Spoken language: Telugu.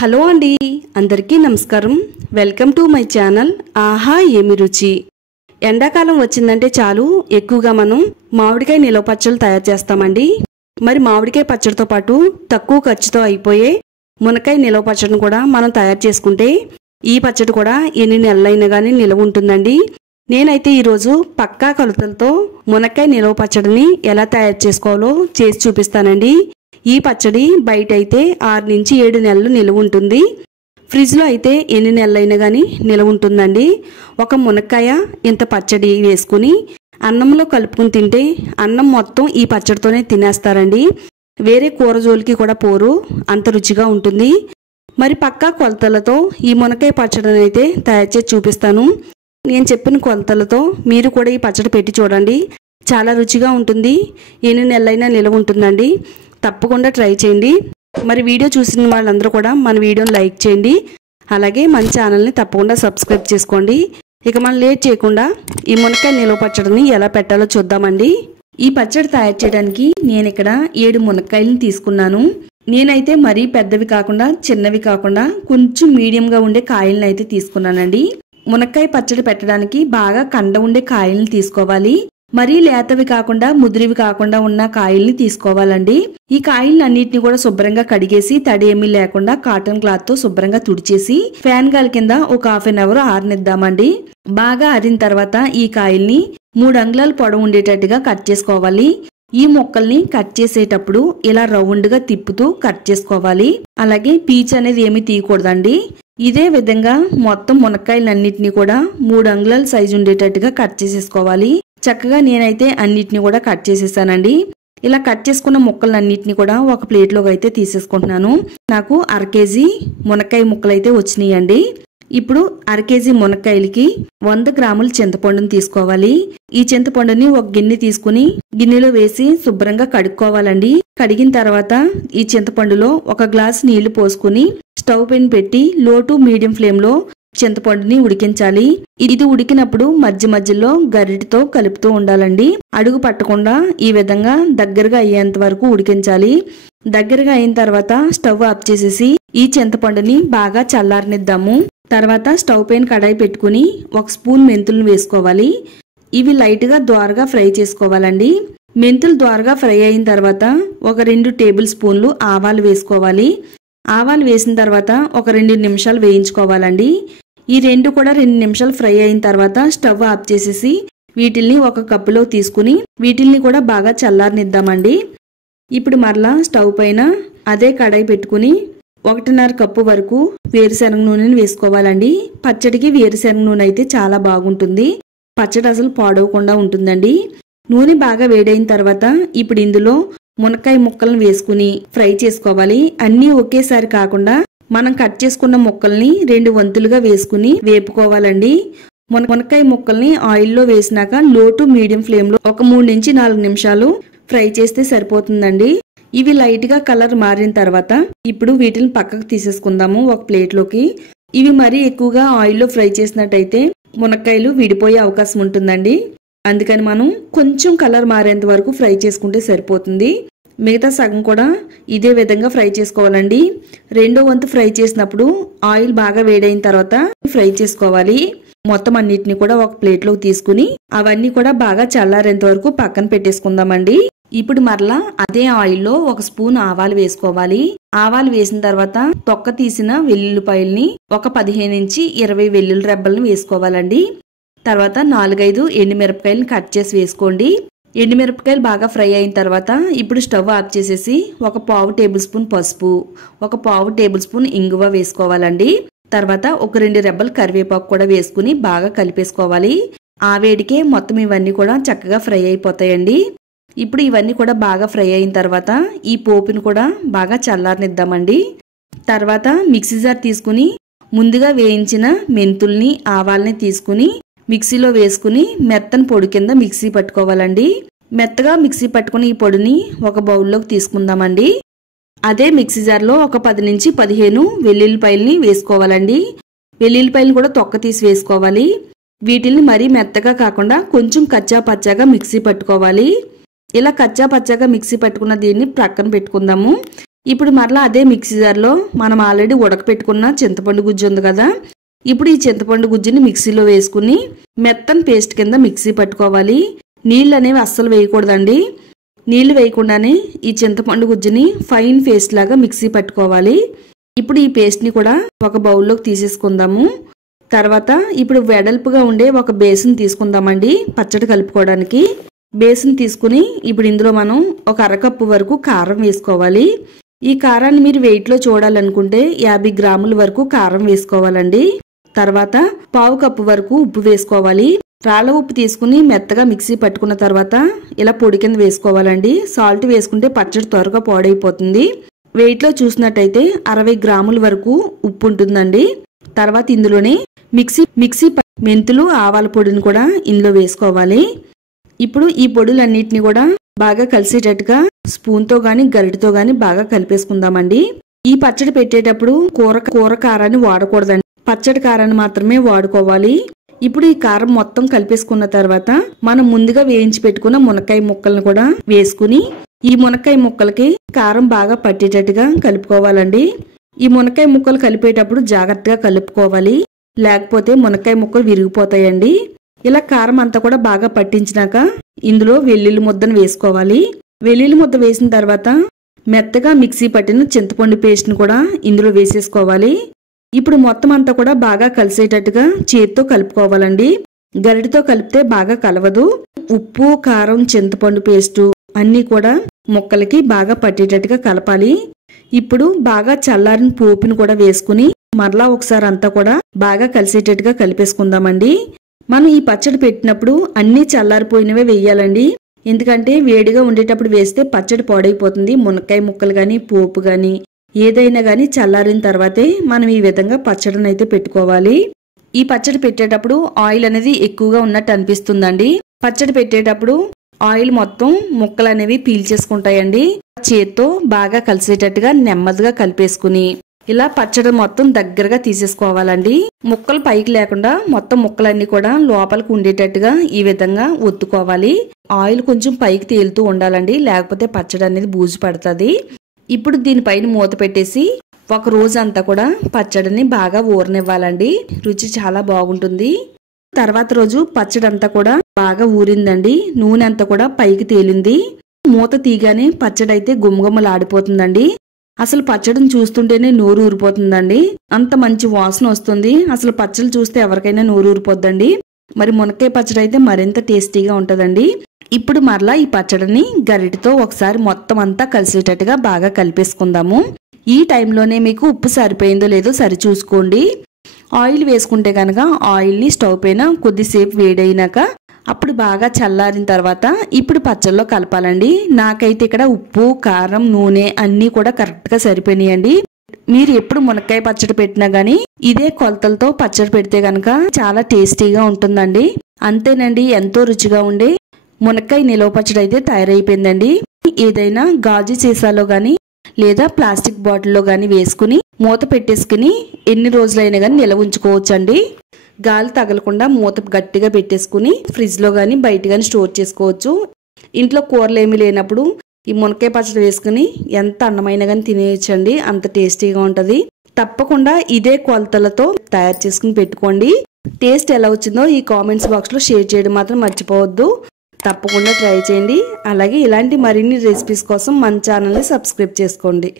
హలో అండి, అందరికీ నమస్కారం. వెల్కమ్ టు మై ఛానల్ ఆహా ఏమి రుచి. ఎండాకాలం వచ్చిందంటే చాలు ఎక్కువగా మనం మామిడికాయ నిలవ పచ్చళ్ళు తయారు చేస్తామండి. మరి మామిడికాయ పచ్చడితో పాటు తక్కువ ఖర్చుతో అయిపోయే మునక్కాయ నిలవ పచ్చడిని కూడా మనం తయారు చేసుకుంటే ఈ పచ్చడి కూడా ఎన్ని నెలలైనా కానీ నిలవ ఉంటుందండి. నేనైతే ఈరోజు పక్కా కొలతలతో మునక్కాయ నిలవ పచ్చడిని ఎలా తయారు చేసుకోవాలో చేసి చూపిస్తానండి. ఈ పచ్చడి బయట అయితే 6 నుంచి 7 నెలలు నిలవ ఉంటుంది. ఫ్రిడ్జ్లో అయితే ఎన్ని నెలలైనా కానీ నిలవ ఉంటుందండి. ఒక మునక్కాయ ఇంత పచ్చడి వేసుకుని అన్నంలో కలుపుకుని తింటే అన్నం మొత్తం ఈ పచ్చడితోనే తినేస్తారండి. వేరే కూర జోలికి కూడా పోరు, అంత రుచిగా ఉంటుంది. మరి పక్కా కొలతలతో ఈ మునక్కాయ పచ్చడిని అయితే తయారు చేసి చూపిస్తాను. నేను చెప్పిన కొలతలతో మీరు కూడా ఈ పచ్చడి పెట్టి చూడండి, చాలా రుచిగా ఉంటుంది. ఎన్ని నెలలైనా నిలవ ఉంటుందండి. తప్పకుండా ట్రై చేయండి. మరి వీడియో చూసిన వాళ్ళందరూ కూడా మన వీడియోని లైక్ చేయండి, అలాగే మన ఛానల్ని తప్పకుండా సబ్స్క్రైబ్ చేసుకోండి. ఇక మనం లేట్ చేయకుండా ఈ మునక్కాయ నిలవ పచ్చడిని ఎలా పెట్టాలో చూద్దామండి. ఈ పచ్చడి తయారు చేయడానికి నేను ఇక్కడ 7 మునక్కాయలను తీసుకున్నాను. నేనైతే మరీ పెద్దవి కాకుండా చిన్నవి కాకుండా కొంచెం మీడియంగా ఉండే కాయలను అయితే తీసుకున్నానండి. మునక్కాయ పచ్చడి పెట్టడానికి బాగా కండ ఉండే కాయలను తీసుకోవాలి. మరీ లేతవి కాకుండా ముదిరివి కాకుండా ఉన్న కాయల్ని తీసుకోవాలండి. ఈ కాయల్ని అన్నిటిని కూడా శుభ్రంగా కడిగేసి తడి ఏమీ లేకుండా కాటన్ క్లాత్ తో శుభ్రంగా తుడిచేసి ఫ్యాన్ గాలి కింద ఒక ½ అన్ అవర్ ఆరనిద్దామండి. బాగా ఆరిన తర్వాత ఈ కాయల్ని 3 అంగుళాల పొడవు ఉండేటట్టుగా కట్ చేసుకోవాలి. ఈ ముక్కల్ని కట్ చేసేటప్పుడు ఇలా రౌండ్ గా తిప్పుతూ కట్ చేసుకోవాలి. అలాగే పీచ్ అనేది ఏమీ తీయకూడదండి. ఇదే విధంగా మొత్తం మునక్కాయలన్నిటిని కూడా 3 అంగుళాల సైజు ఉండేటట్టుగా కట్ చేసేసుకోవాలి. చక్కగా నేనైతే అన్నిటిని కూడా కట్ చేసేసానండి. ఇలా కట్ చేసుకున్న ముక్కలన్నిటిని కూడా ఒక ప్లేట్లోకి అయితే తీసేసుకుంటున్నాను. నాకు 1/2 కేజీ మునక్కాయ ముక్కలు అయితే వచ్చినాయండి. ఇప్పుడు 1/2 కేజీ మునక్కాయలకి 100 గ్రాముల చింతపండుని తీసుకోవాలి. ఈ చింతపండుని ఒక గిన్నె తీసుకుని గిన్నెలో వేసి శుభ్రంగా కడుక్కోవాలండి. కడిగిన తర్వాత ఈ చింతపండులో 1 గ్లాస్ నీళ్లు పోసుకుని స్టవ్ పైన పెట్టి లో టు మీడియం ఫ్లేమ్ లో చింతపండుని ఉడికించాలి. ఇది ఉడికినప్పుడు మధ్య మధ్యలో గరిటెతో కలుపుతూ ఉండాలండి. అడుగు పట్టకుండా ఈ విధంగా దగ్గరగా అయ్యేంత వరకు ఉడికించాలి. దగ్గరగా అయిన తర్వాత స్టవ్ ఆఫ్ చేసేసి ఈ చింతపండుని బాగా చల్లారనిద్దాము. తర్వాత స్టవ్ పైన కడాయి పెట్టుకుని 1 స్పూన్ మెంతులను వేసుకోవాలి. ఇవి లైట్ గా దోరగా ఫ్రై చేసుకోవాలండి. మెంతులు దోరగా ఫ్రై అయిన తర్వాత ఒక 2 టేబుల్ స్పూన్లు ఆవాలు వేసుకోవాలి. ఆవాలు వేసిన తర్వాత ఒక 2 నిమిషాలు వేయించుకోవాలండి. ఈ 2 కూడా 2 నిమిషాలు ఫ్రై అయిన తర్వాత స్టవ్ ఆఫ్ చేసేసి వీటిల్ని ఒక కప్పులో తీసుకుని వీటిల్ని కూడా బాగా చల్లారనిద్దామండి. ఇప్పుడు మరలా స్టవ్ పైన అదే కడాయి పెట్టుకుని 1.5 కప్పు వరకు వేరుశనగ నూనెని వేసుకోవాలండి. పచ్చడికి వేరుశనగ నూనె అయితే చాలా బాగుంటుంది. పచ్చడి అసలు పాడవకుండా ఉంటుందండి. నూనె బాగా వేడైన తర్వాత ఇప్పుడు ఇందులో మునక్కాయ ముక్కలను వేసుకుని ఫ్రై చేసుకోవాలి. అన్నీ ఒకేసారి కాకుండా మనం కట్ చేసుకున్న ముక్కల్ని 2 వంతులుగా వేసుకుని వేపుకోవాలండి. మునక్కాయ ముక్కల్ని ఆయిల్లో వేసినాక లో టు మీడియం ఫ్లేమ్ లో ఒక 3 నుంచి 4 నిమిషాలు ఫ్రై చేస్తే సరిపోతుందండి. ఇవి లైట్ గా కలర్ మారిన తర్వాత ఇప్పుడు వీటిని పక్కకు తీసేసుకుందాము ఒక ప్లేట్ లోకి. ఇవి మరీ ఎక్కువగా ఆయిల్లో ఫ్రై చేసినట్టయితే మునక్కాయలు విడిపోయే అవకాశం ఉంటుందండి. అందుకని మనం కొంచెం కలర్ మారేంత వరకు ఫ్రై చేసుకుంటే సరిపోతుంది. మిగతా సగం కూడా ఇదే విధంగా ఫ్రై చేసుకోవాలండి. 2వ వంతు ఫ్రై చేసినప్పుడు ఆయిల్ బాగా వేడైన తర్వాత ఫ్రై చేసుకోవాలి. మొత్తం అన్నిటిని కూడా ఒక ప్లేట్లోకి తీసుకుని అవన్నీ కూడా బాగా చల్లారేంత వరకు పక్కన పెట్టేసుకుందామండి. ఇప్పుడు మరలా అదే ఆయిల్లో 1 స్పూన్ ఆవాలు వేసుకోవాలి. ఆవాలు వేసిన తర్వాత తొక్క తీసిన వెల్లుల్లిపాయల్ని ఒక 15 నుంచి 20 వెల్లుల్లి రెబ్బలను వేసుకోవాలండి. తర్వాత 4-5 ఎండుమిరపకాయలను కట్ చేసి వేసుకోండి. ఎండుమిరపకాయలు బాగా ఫ్రై అయిన తర్వాత ఇప్పుడు స్టవ్ ఆఫ్ చేసేసి ఒక 1/2 టేబుల్ స్పూన్ పసుపు, ఒక 1/2 టేబుల్ స్పూన్ ఇంగువ వేసుకోవాలండి. తర్వాత ఒక 2 రెబ్బలు కరివేపాకు కూడా వేసుకుని బాగా కలిపేసుకోవాలి. ఆ వేడికే మొత్తం ఇవన్నీ కూడా చక్కగా ఫ్రై అయిపోతాయండి. ఇప్పుడు ఇవన్నీ కూడా బాగా ఫ్రై అయిన తర్వాత ఈ పోపుని కూడా బాగా చల్లారనిద్దామండి. తర్వాత మిక్సీ జార్ తీసుకుని ముందుగా వేయించిన మెంతుల్ని ఆవాల్ని తీసుకుని మిక్సీలో వేసుకుని మెత్తని పొడి కింద మిక్సీ పట్టుకోవాలండి. మెత్తగా మిక్సీ పట్టుకుని ఈ పొడిని ఒక బౌల్లోకి తీసుకుందామండి. అదే మిక్సీ జార్లో ఒక 10 నుంచి 15 వెల్లుల్లిపాయల్ని వేసుకోవాలండి. వెల్లుల్లిపాయలు కూడా తొక్క తీసి వేసుకోవాలి. వీటిల్ని మరీ మెత్తగా కాకుండా కొంచెం కచ్చా పచ్చాగా మిక్సీ పట్టుకోవాలి. ఇలా కచ్చా పచ్చాగా మిక్సీ పట్టుకున్న దీన్ని ప్రక్కన పెట్టుకుందాము. ఇప్పుడు మరలా అదే మిక్సీ జార్లో మనం ఆల్రెడీ ఉడకపెట్టుకున్న చింతపండు గుజ్జు ఉంది కదా, ఇప్పుడు ఈ చింతపండు గుజ్జుని మిక్సీలో వేసుకుని మెత్తని పేస్ట్ కింద మిక్సీ పట్టుకోవాలి. నీళ్ళు అనేవి అస్సలు వేయకూడదండి. నీళ్లు వేయకుండానే ఈ చింతపండు గుజ్జుని ఫైన్ పేస్ట్ లాగా మిక్సీ పట్టుకోవాలి. ఇప్పుడు ఈ పేస్ట్ని కూడా ఒక బౌల్లోకి తీసేసుకుందాము. తర్వాత ఇప్పుడు వెడల్పుగా ఉండే ఒక బేసిన్ తీసుకుందామండి పచ్చడి కలుపుకోవడానికి. బేసిన్ తీసుకుని ఇప్పుడు ఇందులో మనం ఒక అరకప్పు వరకు కారం వేసుకోవాలి. ఈ కారాన్ని మీరు వెయిట్లో చూడాలనుకుంటే 50 గ్రాముల వరకు కారం వేసుకోవాలండి. తర్వాత పావు కప్పు వరకు ఉప్పు వేసుకోవాలి. రాళ్ళ ఉప్పు తీసుకుని మెత్తగా మిక్సీ పట్టుకున్న తర్వాత ఇలా పొడి కింద వేసుకోవాలండి. సాల్ట్ వేసుకుంటే పచ్చడి త్వరగా పాడైపోతుంది. వెయిట్లో చూసినట్టయితే 60 గ్రాముల వరకు ఉప్పు ఉంటుందండి. తర్వాత ఇందులోనే మిక్సీ మెంతులు ఆవాల పొడిని కూడా ఇందులో వేసుకోవాలి. ఇప్పుడు ఈ పొడులన్నిటిని కూడా బాగా కలిసేటట్టుగా స్పూన్తో గాని గరిటతో గాని బాగా కలిపేసుకుందామండి. ఈ పచ్చడి పెట్టేటప్పుడు కూర కారాన్ని వాడకూడదండి, పచ్చడి కారాన్ని మాత్రమే వాడుకోవాలి. ఇప్పుడు ఈ కారం మొత్తం కలిపేసుకున్న తర్వాత మనం ముందుగా వేయించి పెట్టుకున్న మునక్కాయ ముక్కలను కూడా వేసుకుని ఈ మునక్కాయ ముక్కలకి కారం బాగా పట్టేటట్టుగా కలుపుకోవాలండి. ఈ మునక్కాయ ముక్కలు కలిపేటప్పుడు జాగ్రత్తగా కలుపుకోవాలి, లేకపోతే మునక్కాయ ముక్కలు విరిగిపోతాయండి. ఇలా కారం అంతా కూడా బాగా పట్టించినాక ఇందులో వెల్లుల్లి ముద్దను వేసుకోవాలి. వెల్లుల్లి ముద్ద వేసిన తర్వాత మెత్తగా మిక్సీ పట్టిన చింతపండు పేస్ట్ని కూడా ఇందులో వేసేసుకోవాలి. ఇప్పుడు మొత్తం అంతా కూడా బాగా కలిసేటట్టుగా చేతితో కలుపుకోవాలండి. గరిటతో కలిపితే బాగా కలవదు. ఉప్పు, కారం, చింతపండు పేస్టు అన్నీ కూడా ముక్కలకి బాగా పట్టేటట్టుగా కలపాలి. ఇప్పుడు బాగా చల్లారిన పోపుని కూడా వేసుకుని మరలా ఒకసారి అంతా కూడా బాగా కలిసేటట్టుగా కలిపేసుకుందామండి. మనం ఈ పచ్చడి పెట్టినప్పుడు అన్నీ చల్లారిపోయినవే వేయాలండి. ఎందుకంటే వేడిగా ఉండేటప్పుడు వేస్తే పచ్చడి పాడైపోతుంది. మునక్కాయ ముక్కలు గాని పోపు గాని ఏదైనా గాని చల్లారిన తర్వాతే మనం ఈ విధంగా పచ్చడిని అయితే పెట్టుకోవాలి. ఈ పచ్చడి పెట్టేటప్పుడు ఆయిల్ అనేది ఎక్కువగా ఉన్నట్టు అనిపిస్తుందండి. పచ్చడి పెట్టేటప్పుడు ఆయిల్ మొత్తం ముక్కలు అనేవి పీల్చేసుకుంటాయండి. చేత్తో బాగా కలిసేటట్టుగా నెమ్మదిగా కలిపేసుకుని ఇలా పచ్చడి మొత్తం దగ్గరగా తీసేసుకోవాలండి. ముక్కలు పైకి లేకుండా మొత్తం ముక్కలన్నీ కూడా లోపలికి ఉండేటట్టుగా ఈ విధంగా ఒత్తుకోవాలి. ఆయిల్ కొంచెం పైకి తేలుతూ ఉండాలండి, లేకపోతే పచ్చడి అనేది బూజు పడుతుంది. ఇప్పుడు దీనిపైన మూత పెట్టేసి ఒక రోజు అంతా కూడా పచ్చడిని బాగా ఊరనివ్వాలండి. రుచి చాలా బాగుంటుంది. తర్వాత రోజు పచ్చడి అంతా కూడా బాగా ఊరిందండి. నూనె అంతా కూడా పైకి తేలింది. మూత తీగానే పచ్చడి అయితే గుమగుమలాడిపోతుందండి. అసలు పచ్చడిని చూస్తుంటేనే నోరు ఊరిపోతుందండి. అంత మంచి వాసన వస్తుంది. అసలు పచ్చడి చూస్తే ఎవరికైనా నోరు ఊరిపోద్దండి. మరి మునక్కాయ పచ్చడి అయితే మరింత టేస్టీగా ఉంటుందండి. ఇప్పుడు మరలా ఈ పచ్చడిని గరిటతో ఒకసారి మొత్తం అంతా కలిసేటట్టుగా బాగా కలిపేసుకుందాము. ఈ టైంలోనే మీకు ఉప్పు సరిపోయిందో లేదో సరి చూసుకోండి. ఆయిల్ వేసుకుంటే కనుక ఆయిల్ని స్టవ్ పైన కొద్దిసేపు వేడైనాక అప్పుడు బాగా చల్లారిన తర్వాత ఇప్పుడు పచ్చళ్ళలో కలపాలండి. నాకైతే ఇక్కడ ఉప్పు, కారం, నూనె అన్నీ కూడా కరెక్ట్గా సరిపోయినాయండి. మీరు ఎప్పుడు మునక్కాయ పచ్చడి పెట్టినా గానీ ఇదే కొలతలతో పచ్చడి పెడితే కనుక చాలా టేస్టీగా ఉంటుందండి. అంతేనండి, ఎంతో రుచిగా ఉండే మునక్కాయ నిలవ పచ్చడి అయితే తయారైపోయిందండి. ఏదైనా గాజు సీసాలో గానీ లేదా ప్లాస్టిక్ బాటిల్లో గానీ వేసుకుని మూత పెట్టేసుకుని ఎన్ని రోజులైనా గానీ నిలవ ఉంచుకోవచ్చండి. గాలి తగలకుండా మూత గట్టిగా పెట్టేసుకుని ఫ్రిడ్జ్లో కానీ బయట కానీ స్టోర్ చేసుకోవచ్చు. ఇంట్లో కూరలు ఏమీ లేనప్పుడు ఈ మునక్కాయ పచ్చడి వేసుకుని ఎంత అన్నమైన కానీ తినేయచ్చండి. అంత టేస్టీగా ఉంటుంది. తప్పకుండా ఇదే కొలతలతో తయారు చేసుకుని పెట్టుకోండి. టేస్ట్ ఎలా వచ్చిందో ఈ కామెంట్స్ బాక్స్లో షేర్ చేయడం మాత్రం మర్చిపోవద్దు. తప్పకుండా ట్రై చేయండి. అలాగే ఇలాంటి మరిన్ని రెసిపీస్ కోసం మన ఛానల్ని సబ్స్క్రైబ్ చేసుకోండి.